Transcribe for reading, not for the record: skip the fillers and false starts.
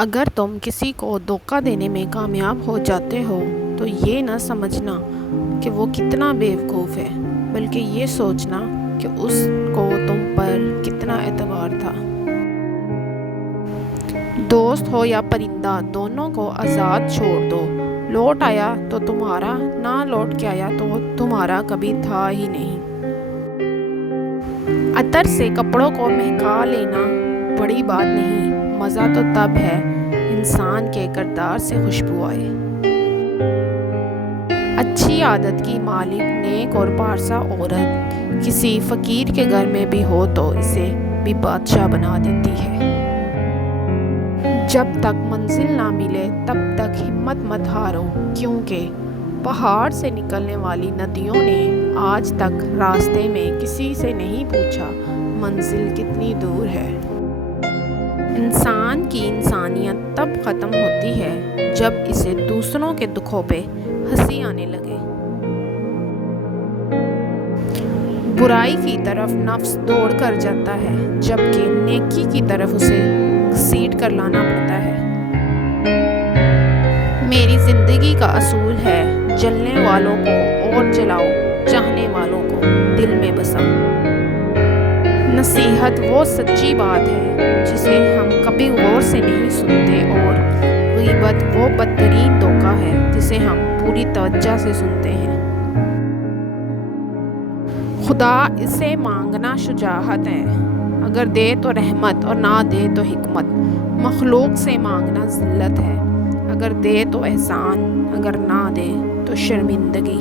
اگر تم کسی کو دھوکہ دینے میں کامیاب ہو جاتے ہو تو یہ نہ سمجھنا کہ وہ کتنا بیوقوف ہے، بلکہ یہ سوچنا کہ اس کو تم پر کتنا اعتبار تھا۔ دوست ہو یا پرندہ، دونوں کو آزاد چھوڑ دو۔ لوٹ آیا تو تمہارا، نہ لوٹ کے آیا تو تمہارا کبھی تھا ہی نہیں۔ عطر سے کپڑوں کو مہکا لینا بڑی بات نہیں، مزہ تو تب ہے انسان کے کردار سے خوشبو آئے۔ اچھی عادت کی مالک نیک اور پارسا عورت کسی فقیر کے گھر میں بھی ہو تو اسے بھی بادشاہ بنا دیتی ہے۔ جب تک منزل نہ ملے تب تک ہمت مت ہارو، کیونکہ پہاڑ سے نکلنے والی ندیوں نے آج تک راستے میں کسی سے نہیں پوچھا منزل کتنی دور ہے۔ انسان کی انسانیت تب ختم ہوتی ہے جب اسے دوسروں کے دکھوں پہ ہنسی آنے لگے۔ برائی کی طرف نفس دوڑ کر جاتا ہے جبکہ نیکی کی طرف اسے گھسیٹ کر لانا پڑتا ہے۔ میری زندگی کا اصول ہے جلنے والوں کو اور جلاؤ، چاہنے والوں کو دل میں بساؤ۔ نصیحت وہ سچی بات ہے جسے ہم کبھی غور سے نہیں سنتے، اور غیبت وہ بدترین دھوکہ ہے جسے ہم پوری توجہ سے سنتے ہیں۔ خدا اسے مانگنا شجاعت ہے، اگر دے تو رحمت اور نہ دے تو حکمت۔ مخلوق سے مانگنا ذلت ہے، اگر دے تو احسان، اگر نہ دے تو شرمندگی۔